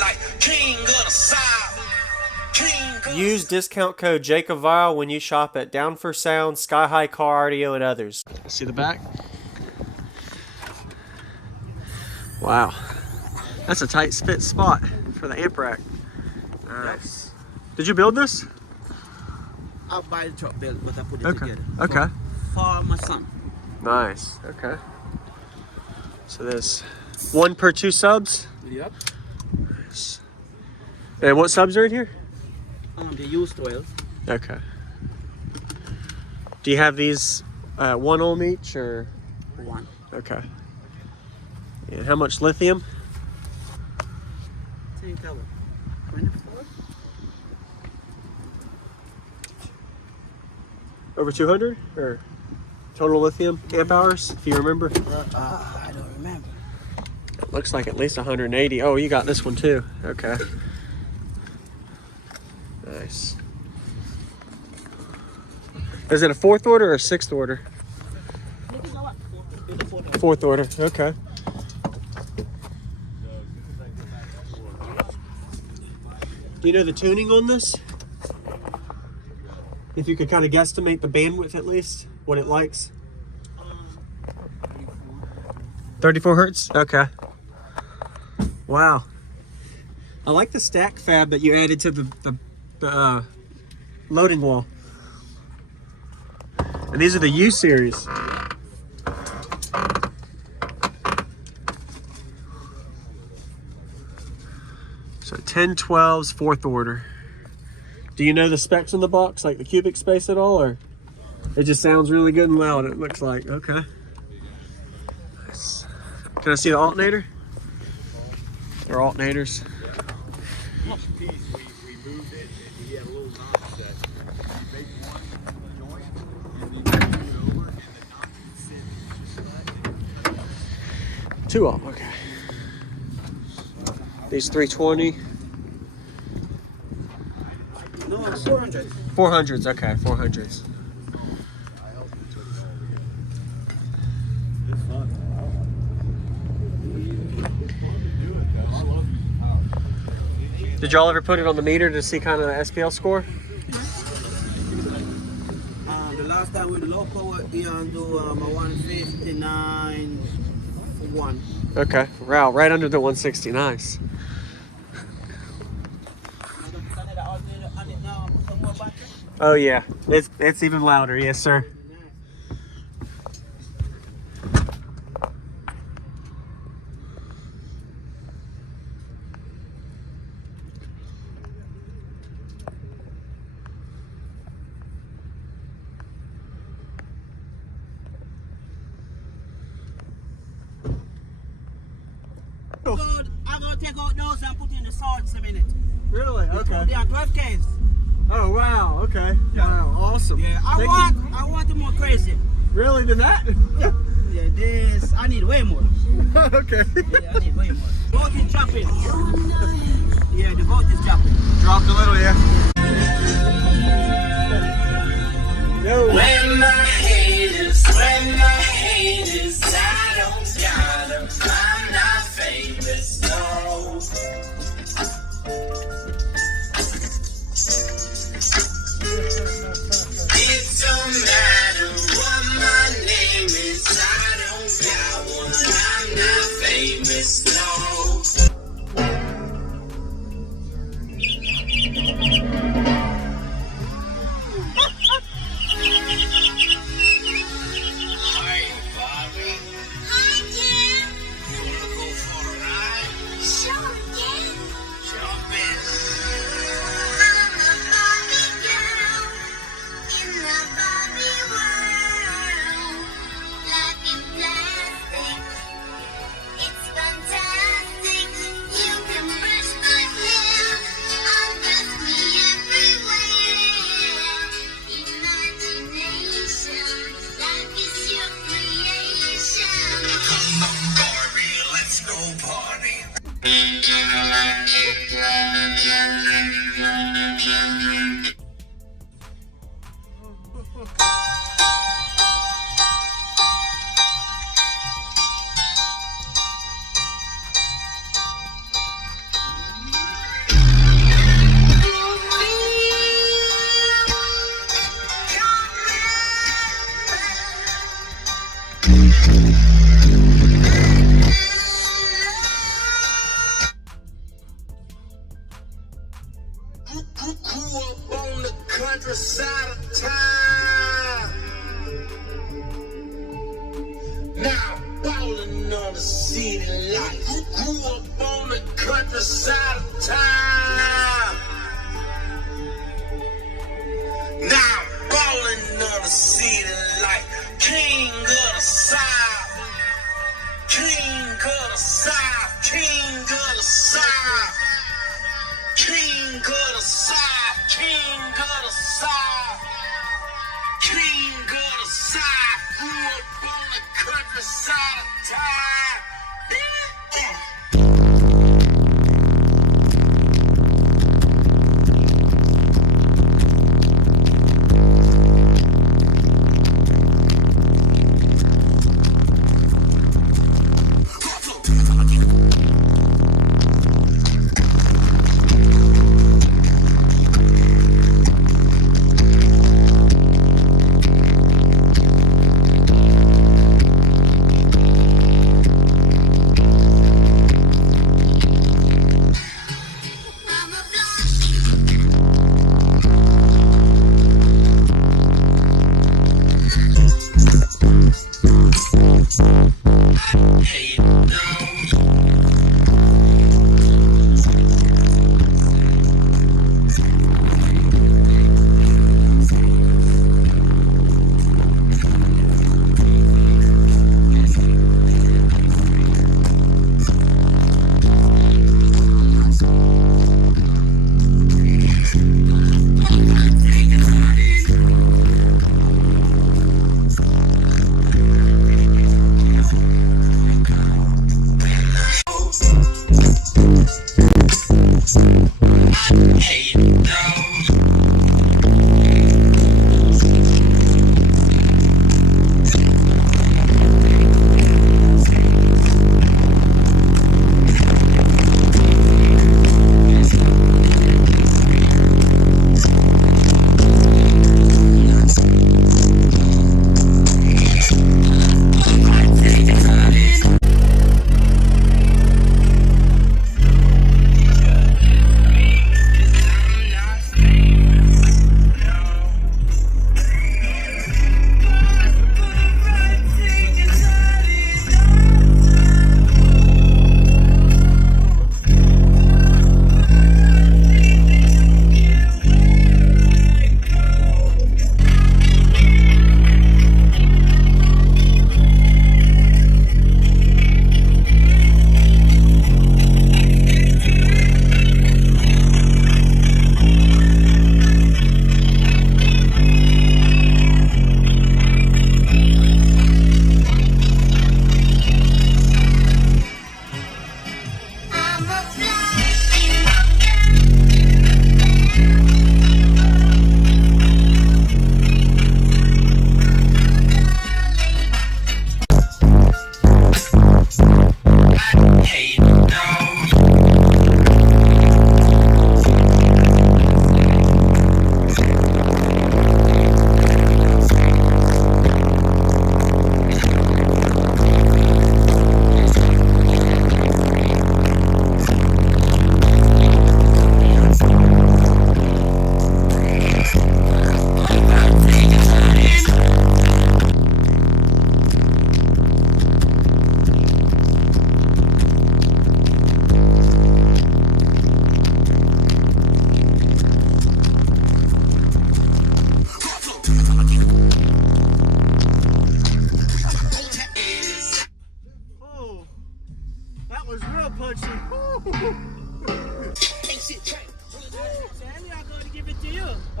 Like king of the South. Use discount code JacobViral when you shop at Down for Sound, SkyHigh Car Audio, and others. See the back? Wow. That's a tight fit spot for the amp rack. Nice. Did you build this? I'll buy the truck built, but I put it together. Okay. For my son. Nice. Okay. So there's 1 per 2 subs? Yep. Nice. And what subs are in here? The used 12. Okay. Do you have these 1 ohm each or? 1. Okay. And how much lithium? 24. Over 200 or total lithium amp hours, if you remember? I don't remember. It looks like at least 180. Oh, you got this one too. Okay. Nice. Is it a 4th order or 6th order? 4th order. Okay. Do you know the tuning on this? If you could kind of guesstimate the bandwidth at least, what it likes. 34 hertz? Okay. Wow. I like the stack fab that you added to the loading wall. And these are the U series. So 1012's 4th order. Do you know the specs on the box, like the cubic space at all, or it just sounds really good and loud, it looks like? Okay. Nice. Can I see the alternator? They're alternators. Two off, okay. These 320. No, 400. 400s, okay, 400s. Did y'all ever put it on the meter to see kind of the SPL score? The last time with the low power, we do a 159 for 1. Okay, wow, right under the 160, nice. Oh yeah, it's even louder, yes sir. I'm gonna take out those and put in the salts a minute. Really? Okay. They are 12 Ks. Oh wow, okay. Yeah. Wow, awesome. Yeah, I want them more crazy. Really, than that? Yeah, this, I need way more. Okay. Yeah, I need way more. Vote is dropping. Yeah, the vote is dropping. Dropped a little, yeah. Yo. When my haters, I don't got them. I'm not famous, no. It don't matter what my name is, I don't got one. I'm not famous, no. Hi, Barbie. Hi, Kim. countryside of time. Now ballin' on the city life. Grew up on the countryside of time. Now ballin' on the city life. King of the South. King of the South. King of the South. King of the South. King of the South. King of the South. Grew up on the countryside of time.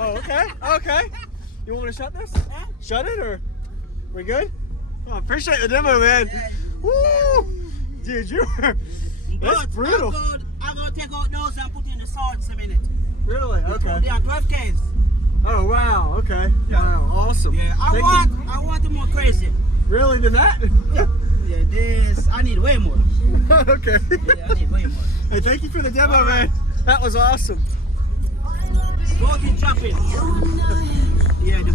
Oh, okay, okay. You want to shut this? Shut it, or we good? Oh, I appreciate the demo, man. Woo! Dude, that's brutal. I'm going to take out those and put in the salts in a minute. Really? Okay. They are 12 Ks. Oh, wow. Okay. Yeah. Wow, awesome. Yeah, I want them more crazy. Really, than that? Yeah, this, I need way more. Okay. Yeah, I need way more. Hey, thank you for the demo, man. That was awesome. Go to chopping. Yeah, the